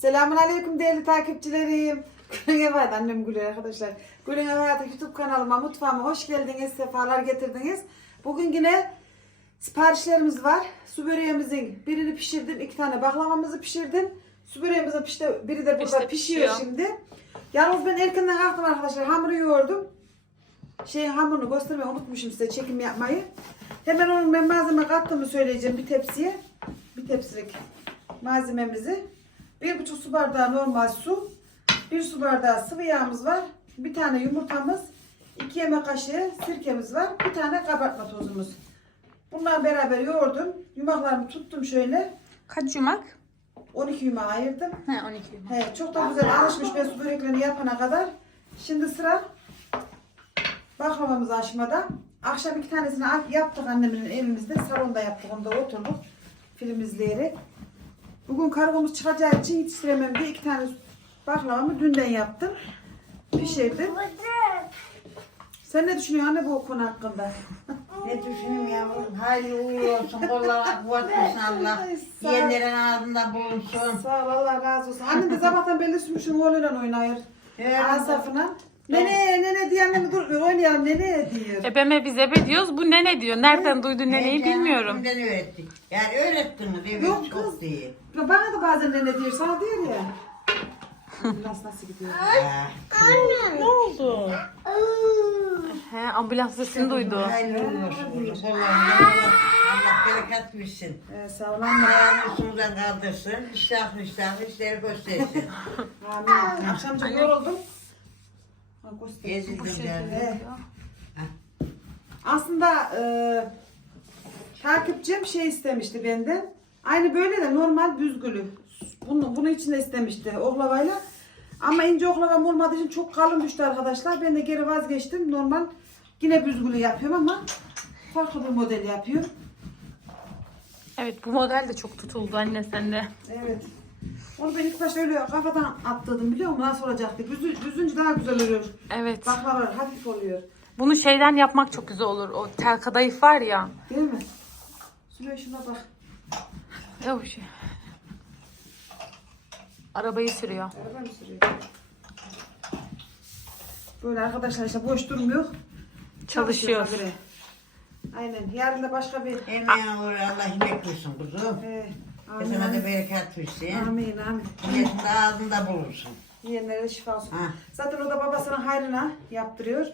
Selamun Aleyküm değerli takipçilerim. Gülün Ev Hayat, annem gülüyor arkadaşlar. Gülün Ev Hayatı YouTube kanalıma, mutfağıma hoş geldiniz, sefalar getirdiniz. Bugün yine siparişlerimiz var. Su böreğimizin birini pişirdim, iki tane baklavamızı pişirdim. Su böreğimizin pişti, biri de burada İşte pişiyor, pişiyor. şimdi. Yalnız ben erkenden kalktım arkadaşlar, hamuru yoğurdum. Şey hamurunu göstermeyi unutmuşum size çekim yapmayı. Hemen onun ben malzeme kattığımı söyleyeceğim bir tepsiye. Bir tepsilik malzememizi. Bir buçuk su bardağı normal su. Bir su bardağı sıvı yağımız var. Bir tane yumurtamız. iki yemek kaşığı sirkemiz var. Bir tane kabartma tozumuz. Bunlar beraber yoğurdum. Yumaklarımı tuttum şöyle. Kaç yumak? 12 yumağı ayırdım. He 12 yumak. He, çok da güzel alışmış ben su böreklerini yapana kadar. Şimdi sıra baklavamızı açmada. Akşam iki tanesini yaptık annemin evimizde. Salonda yaptık onu da oturduk. Film izleyerek. Bugün kargomuz çıkacağı için yetiştiremem diye iki tane baklavamı dünden yaptım. Pişirdim. Sen ne düşünüyorsun anne bu konu hakkında? Ne düşüneyim yavrum? Hayırlı uğurlu olsun. Kollara kuvvet versin Allah. Sağ. Yiyenlerin ağzında bulunsun. Sağ ol Allah razı olsun. Annem de sabahtan belli sümüşün oğluyla oynuyor. Evet. Nene nene diye annemi dur oynayalım nene diyor. Ebeme biz ebe diyoruz. Bu nene diyor. Nereden duydu neneyi Ben bilmiyorum. Kimden öğrettik? Yani öğrettiniz. Evet Yok çok kız. değil. Ya Bana da bazen nene diyor sana diyor ya. Ambulans nasıl gidiyor? Ha. Ne oldu? He ambulans sesini duydu. Hayırlı olsun. Allah, Allah bereket versin. Ee, sağ ol anne. Ayağını üstümüzden kaldırsın. İştahlı iştahlı işleri göstersin. Amin. Akşamcı yoruldum. Ha, göster. Aslında e, takipçim şey istemişti benden. Aynı böyle de normal büzgülü. Bunu, bunu içinde istemişti oklavayla. Ama ince oklavam olmadığı için çok kalın düştü arkadaşlar. Ben de geri vazgeçtim. Normal yine büzgülü yapıyorum ama farklı bir model yapıyorum. Evet bu model de çok tutuldu anne sende. Evet. Onu ben ilk başta öyle kafadan attırdım biliyor musun? Nasıl olacaktı? Büzü, büzünce daha güzel oluyor. Evet. Baklava hafif oluyor. Bunu şeyden yapmak çok güzel olur. O tel kadayıf var ya. Değil mi? Şuraya şuna bak. Bu şey. Arabayı sürüyor. Araba mı sürüyor? Böyle arkadaşlar işte boş durmuyor. Çalışıyor. Aynen. Yarın da başka bir... Emeğe uğur Allah yemek kuzum. Ee, Kesene de bereket versin. Amin amin. Milletin de ağzında bulunsun. Yiyenlere şifa olsun. Ha. Zaten o da babasının hayrına yaptırıyor.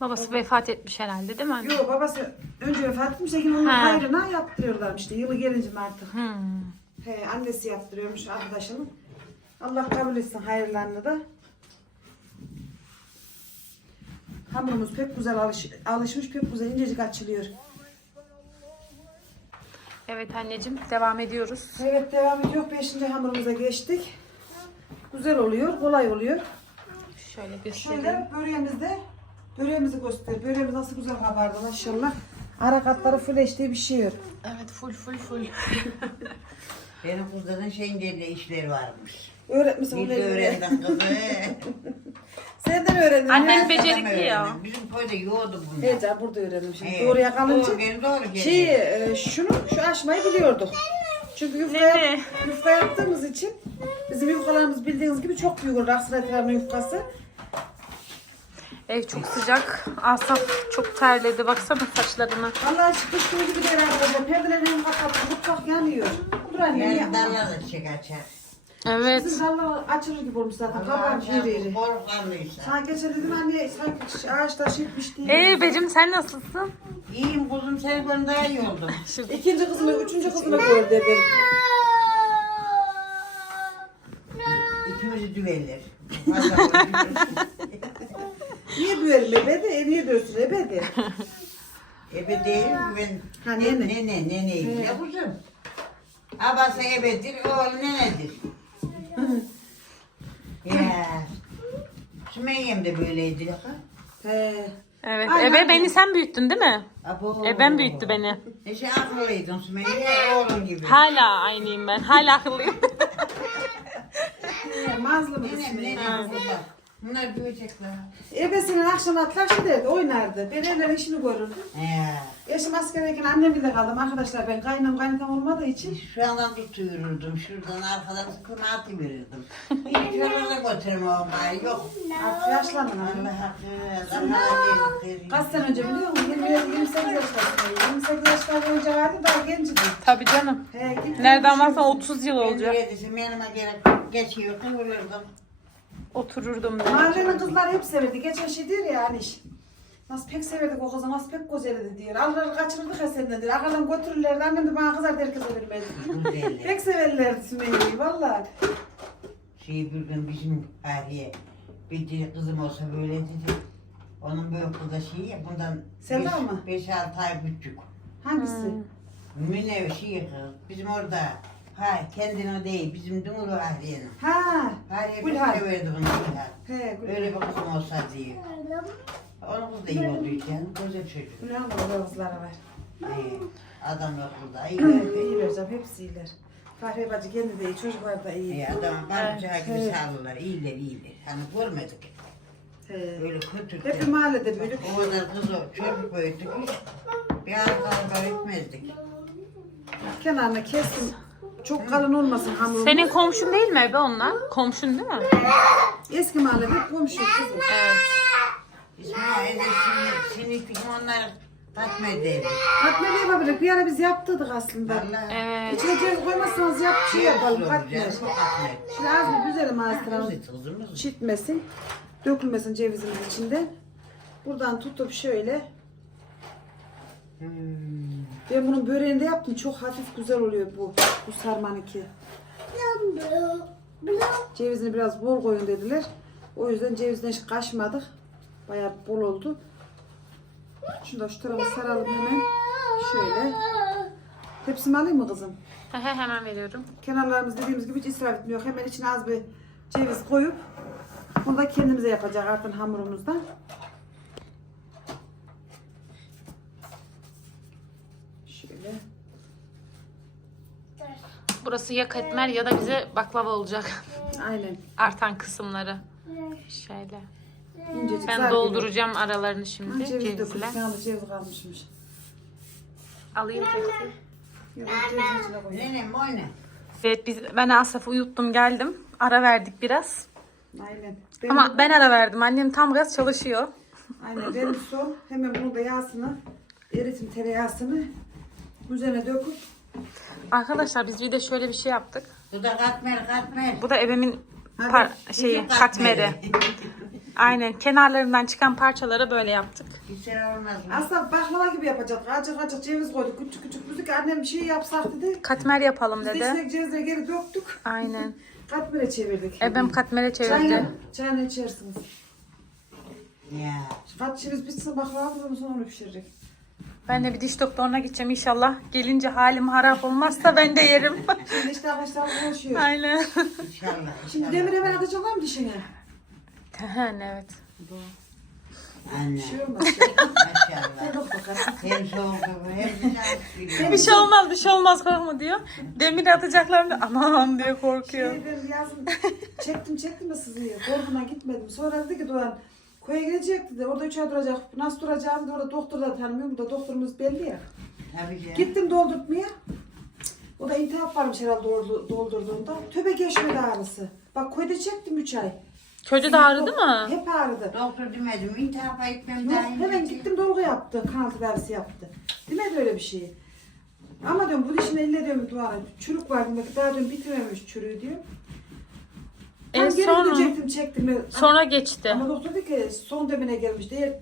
Babası vefat etmiş herhalde değil mi anne? Yok babası önce vefat etmiş. Lakin onun Ha. hayrına yaptırıyorlar işte. Yılı gelince mi artık? Hmm. He, annesi yaptırıyormuş arkadaşının. Allah kabul etsin hayırlarını da. Hamurumuz pek güzel alış, alışmış, pek güzel incecik açılıyor. Evet anneciğim devam ediyoruz. Evet devam ediyor. Beşinci hamurumuza geçtik. Güzel oluyor, kolay oluyor. Şöyle göstereyim. Şöyle böreğimizde, böreğimizi göster. Böreğimiz nasıl güzel kabardı maşallah. Ara katları fresh diye bir şey yok. Evet full full full. Benim kızların şeyinde işleri varmış. Öğretmişsin Bir de öğrendim kızı. Senden öğrendin. Anne- Annem becerikli ya. öğrendim. Bizim köyde yoğurdu bunlar. Evet canım, burada öğrendim şimdi. Evet. Doğruya kalınca. Doğru gelin doğru gelin. Şey, e, şunu, şu aşmayı biliyorduk. Çünkü yufka, Nene. yap, yufka yaptığımız için bizim yufkalarımız bildiğiniz gibi çok büyük olur. Tarafının yufkası. Ev çok sıcak. Asaf çok terledi. Baksana saçlarına. Vallahi çıkmış gibi gibi değil arkadaşlar. Perdelerini kapattım. Mutfak yanıyor. Dur anne Yani yapma. dallar da açar. Evet. Bizim dallar açılır gibi olmuş zaten. Yeri yeri. Korkanlıysa. Sana geçen dedim anne sanki ağaçlar şişmiş diye. Ee Becim sen nasılsın? İyiyim kuzum sen ben daha iyi oldum. İkinci kızını, üçüncü kızını gör dedim. İkimizi düveller. Niye büyüyelim ebe de? E, niye dönsün ebe de? ebe değil ben. Ha, ne, nene. nene. Neneyim ya kuzum. Abası ebedir, oğlu nenedir. Ya. Sümeyye'm de böyleydi. Ha? He. Evet. Aynen. Ebe beni sen büyüttün değil mi? Abo. Ebem büyüttü beni. Ne şey akıllıydın Sümeyye, oğlun gibi. Hala aynıyım ben. Hala akıllıyım. He, Mazlum Nenem, nenem, baba. Bunlar büyüyecekler. Ebesinin akşam atlar şey derdi, oynardı. Ben evlerin işini görürdüm. He. Eşim askerdeyken annemle kaldım arkadaşlar. Ben kaynam kaynatam olmadığı için. Şu yandan tutuyorurdum, şuradan arkadan kınaatı verirdim. Hiç yoluna götürüm o gayrı yok. Artık. Allah hakkı, Allah. Kaç sene önce biliyor musun? 27, 28 yaşlarındayım. 28 yaşlarında önce vardı daha gencdim. Tabii canım. He, Nereden baksan 30 yıl olacak. Olacak. Yanıma gerek geçiyor, kıvırırdım. Otururdum ben. Mahallenin kızları hep severdi. Geçen şey diyor ya hani iş. Nasıl pek severdik o kızı, nasıl pek güzeldi diyor. Alırlar kaçırırdık ya senden diyor. Arkadan götürürlerdi. Annem de bana kızar herkese vermedi. Pek severlerdi Sümeyye'yi valla. Şey bir gün bizim Fahriye bir de kızım olsa böyle dedi. Onun büyük kızı şey ya bundan Selda beş- mı? beş altı ay küçük. Hangisi? Münev şey kız. Bizim orada ha kendine değil bizim Dumuru Fahriye'nin. Ha. Gülhan. bir severdi bunu Gülhan. He, Öyle bir kızım olsa diye. Onun kızı da iyi oldu yani. Güzel çocuk. Gülhan da kızları var. İyi. Adam yok burada. İyi. Evet, iyiler canım, hepsi iyiler. Fahriye bacı kendi de iyi, çocuklar da iyi. İyi adam barbacağı gibi Evet. sağlılar. İyiler iyiler. Hani görmedik. He. Böyle kötü. Hep bir mahallede büyüdük. O kadar kız o çocuk büyüttük. Bir ara kavga etmezdik. Kenarına kestim. Çok kalın olmasın hamurumuz. Senin komşun değil mi Ebe onlar? Komşun değil mi? Eski mahallede komşu kızım. Evet. İsmail şimdi, şimdi onlar tatma ederdi. Katmer yapabilir. Bir ara biz yaptırdık aslında. Evet. İçine ceviz koymazsanız yap şey yapalım katmer. canım, katmer. Şimdi az bir güzelim Kızı kızımız. çitmesin. Dökülmesin cevizimiz içinde. Buradan tutup şöyle. Hmm. Ben bunun böreğini de yaptım. Çok hafif güzel oluyor bu. Bu sarmanınki. Cevizini biraz bol koyun dediler. O yüzden cevizden hiç kaşmadık. Bayağı bol oldu. Şunu da şu tarafa saralım hemen. Şöyle. Tepsimi alayım mı kızım? Hehe, Hemen veriyorum. Kenarlarımız dediğimiz gibi hiç israf etmiyor. Hemen içine az bir ceviz koyup bunu da kendimize yapacak artık hamurumuzdan. Şöyle. Burası ya katmer ya da bize baklava olacak. Aynen. Artan kısımları. Şöyle. İncecik Ben dolduracağım aralarını gibi. şimdi Ha, ceviz cevizle. ceviz kalmışmış. Alayım tepsi. Nenem oyna. Evet biz ben Asaf'ı uyuttum geldim. Ara verdik biraz. Aynen. Ben Ama ben ara verdim. Annem tam gaz çalışıyor. Aynen benim son. Hemen bunu da yağsını, eritim tereyağısını üzerine döküp Arkadaşlar biz bir de şöyle bir şey yaptık. Bu da katmer katmer. Bu da Hadi, par- şeyi katmeri. Aynen kenarlarından çıkan parçaları böyle yaptık. Güzel olmaz mı? aslında baklava gibi yapacaktık. Acık acık ceviz koyduk. Küçük küçük ki annem bir şey yapsak dedi. Katmer yapalım Biz de dedi. cevizleri geri döktük. Aynen. Katmere çevirdik. Ebem katmere çevirdi. Çayını, çayını içersiniz. Ya. Kat ceviz bitsin baklava bunu sonra onu pişirecek. Ben de bir diş doktoruna gideceğim inşallah. Gelince halim harap olmazsa ben de yerim. Şimdi işte arkadaşlar konuşuyor. Aynen. İnşallah. Şimdi demir hemen atacaklar mı dişine? evet. Anne. Bir şey olmaz. Maşallah. Sen bak bakarsın. Hem soğuk hem güzel. Bir şey olmaz bir şey olmaz korkma diyor. Demir atacaklar diyor. Aman diye korkuyor. Şey, ben yazın çektim çektim de sizi. Korkuma gitmedim. Sonra dedi ki Doğan koya gidecek dedi. Orada üç ay duracak. Nasıl duracağım da orada doktor da tanımıyorum. Burada doktorumuz belli ya. Tabii canım. Gittim doldurtmaya. O da intihap varmış herhalde doldu- doldurduğunda. Töbe geçmedi ağrısı. Bak koyda çektim üç ay. Köyde de ağrıdı mı? Hep ağrıdı. Doktor demedim. İntihapa etmem Yok, daha hemen gittim dolgu yaptı. Kan tedavisi yaptı. Demedi öyle bir şey. Ama diyorum bu dişin elle diyorum duvarı. Çürük var diyorum. Daha diyorum bitirememiş çürüğü diyor. En Tam geri son gidecektim çektim. sonra geçti. Ama doktor dedi ki son demine gelmiş. Eğer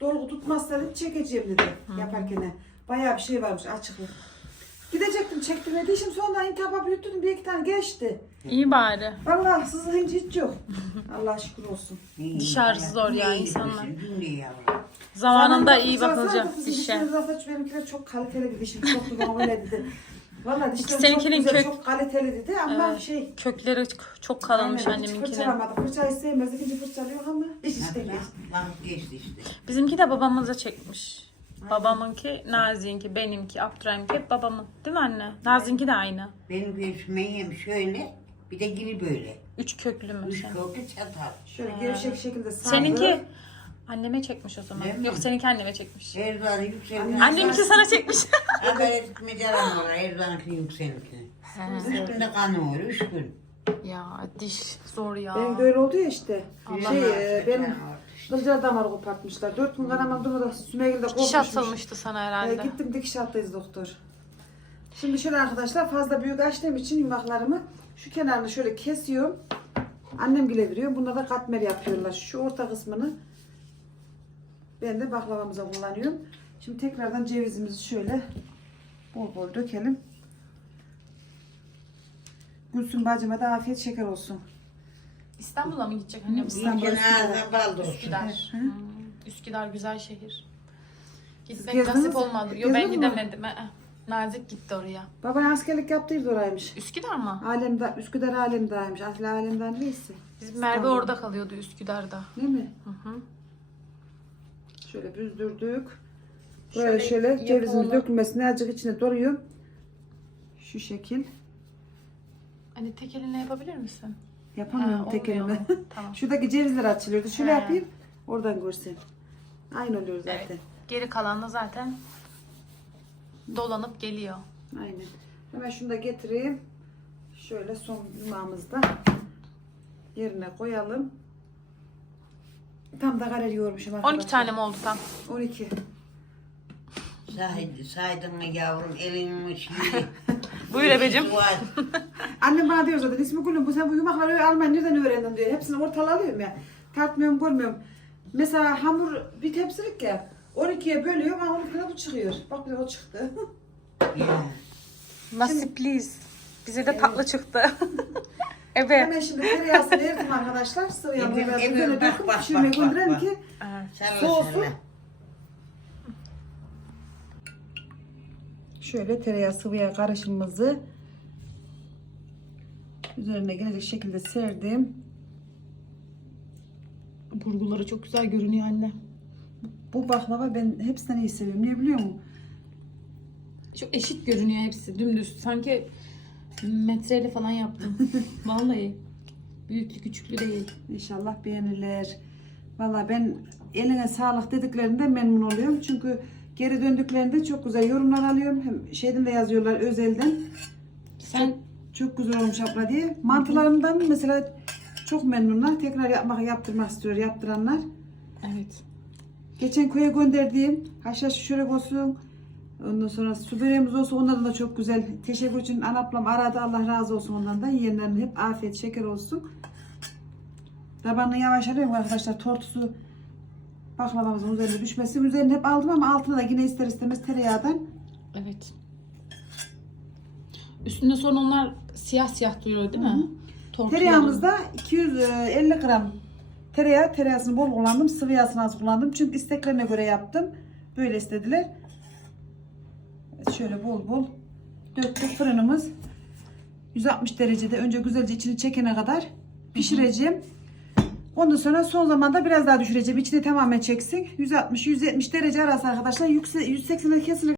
dolgu tutmazsa dedi çekeceğim dedi yaparken. Bayağı bir şey varmış açıklık. Gidecektim çektim dedi. Şimdi sonra intihaba büyüttüm bir iki tane geçti. İyi bari. Vallahi sızlayınca hiç yok. Allah şükür olsun. Diş ağrısı zor ya insanlar. Zamanında Zaten iyi bakılacak dişe. Aslında benimkiler çok kaliteli bir dişim. Çok da öyle dedi. Valla dişlerim çok güzel, kök- çok kaliteli dedi ama Evet. şey. Kökleri çok kalınmış aynen, hiç anneminkinin. Fırçalamadık. Fırçayı sevmez. İkinci fırçalıyor ama iş işte Bak, geç. Vakit geçti işte. Bizimki de babamıza çekmiş. Babamınki, Nazi'ninki, benimki, Abdurrahim'inki hep babamın. Değil mi anne? Nazi'ninki de aynı. Benim göçmeyim şöyle. Bir de gini böyle. Üç köklü mü Üç koltuk çatal. Şöyle gevşek şekilde sardı. Seninki Anneme çekmiş o zaman. Yok seninki anneme çekmiş. Erdoğan'ı yükseldi. Annemki sana çekmiş. Haber etmece aramıyorlar. Erdoğan'ın yükseldi. Üç günde kanı olur. Üç gün. ya diş zor ya. Benim de öyle oldu ya işte. Allah şey Allah e, benim kılcal damarı kopartmışlar. Dört gün kanamadığımda da Sümeyye'de Diş korkmuşmuş. atılmıştı sana E, herhalde. gittim dikiş attıyız doktor. Şimdi şöyle arkadaşlar fazla büyük açtığım için yumaklarımı şu kenarını şöyle kesiyorum. Annem bile veriyor. Bunda da katmer yapıyorlar. Şu orta kısmını ben de baklavamıza kullanıyorum. Şimdi tekrardan cevizimizi şöyle bol bol dökelim. Gülsün bacıma da afiyet şeker olsun. İstanbul'a mı gidecek annem? İstanbul. İyice ağzına baldı olsun. Üsküdar. Hı. Hmm, Üsküdar güzel şehir. Gitmek gezdiniz nasip mi? olmadı. Yo ben mi? gidemedim. ee. Nazik gitti oraya. Baban askerlik yaptıydı oraymış. Üsküdar mı? Alemde, Üsküdar Alemdağ'ymış. Aslı Alemdağ neyse. Bizim Merve İstanbul. orada kalıyordu Üsküdar'da. Değil mi? Hı hı. Şöyle büzdürdük. Şöyle Böyle şöyle cevizimiz yapalım. dökülmesine azıcık içine doruyorum. Şu şekil. Anne tek elinle yapabilir misin? Yapamıyorum Ha, tek mu? Tamam. Şuradaki cevizler açılıyordu. Şöyle He. yapayım. Oradan görsen. Aynı oluyor zaten. Evet. Geri kalan da zaten dolanıp geliyor. Aynen. Hemen şunu da getireyim. Şöyle son yumağımızda yerine koyalım. Tam da karar yoğurmuşum arkadaşlar. 12 tane mi oldu tam? 12. Say- Saydın mı yavrum elin şeyi. Buyur ebecim. Annem bana diyor zaten ismi Gülüm bu sen bu yumakları öyle almayı nereden öğrendin diyor. Hepsini ortala alıyorum ya. Tartmıyorum görmüyorum. Mesela hamur bir tepsilik ya. 12'ye bölüyorum ama 12'de bu çıkıyor. Bak bir de o çıktı. Ya. Nasipliyiz. Bize de tatlı çıktı. evet. Hemen şimdi tereyağısını eritim arkadaşlar. Sıvı yağını Ebru, böyle Ebru, üzerine bak, döküp bak, pişirmeye bak, bak, gönderelim bak. ki. Sarıla Soğusun. şöyle tereyağı sıvı yağ karışımımızı üzerine gelecek şekilde serdim. Burguları çok güzel görünüyor anne. Bu baklava ben hepsinden iyi seviyorum. Niye biliyor musun? Çok eşit görünüyor hepsi. Dümdüz. Sanki metreyle falan yaptım. Vallahi. Büyüklü küçüklü değil. İnşallah beğenirler. Valla ben eline sağlık dediklerinde memnun oluyorum. Çünkü geri döndüklerinde çok güzel yorumlar alıyorum. Hem şeyden de yazıyorlar özelden. Sen Çok güzel olmuş abla diye. Mantılarımdan mesela çok memnunlar. Tekrar yapmak, yaptırmak istiyor yaptıranlar. evet. Geçen köye gönderdiğim haşhaş çörek olsun. Ondan sonra su böreğimiz olsun. Onlardan da çok güzel. Teşekkür için anaplam aradı. Allah razı olsun ondan da. Yiyenlerin hep afiyet şeker olsun. Tabanını yavaş alıyorum arkadaşlar. Tortusu baklavamızın üzerine düşmesi. Üzerine hep aldım ama altına da yine ister istemez tereyağdan. Evet. Üstünde sonra onlar siyah siyah duruyor değil mi? Tereyağımızda 250 gram tereyağı. Tereyağısını bol kullandım. Sıvı yağsını az kullandım. Çünkü isteklerine göre yaptım. Böyle istediler. Şöyle bol bol döktük fırınımız. 160 derecede önce güzelce içini çekene kadar pişireceğim. Ondan sonra son zamanda biraz daha düşüreceğim. İçini tamamen çeksin. 160-170 derece arası arkadaşlar. Yüksek, 180'e kesinlikle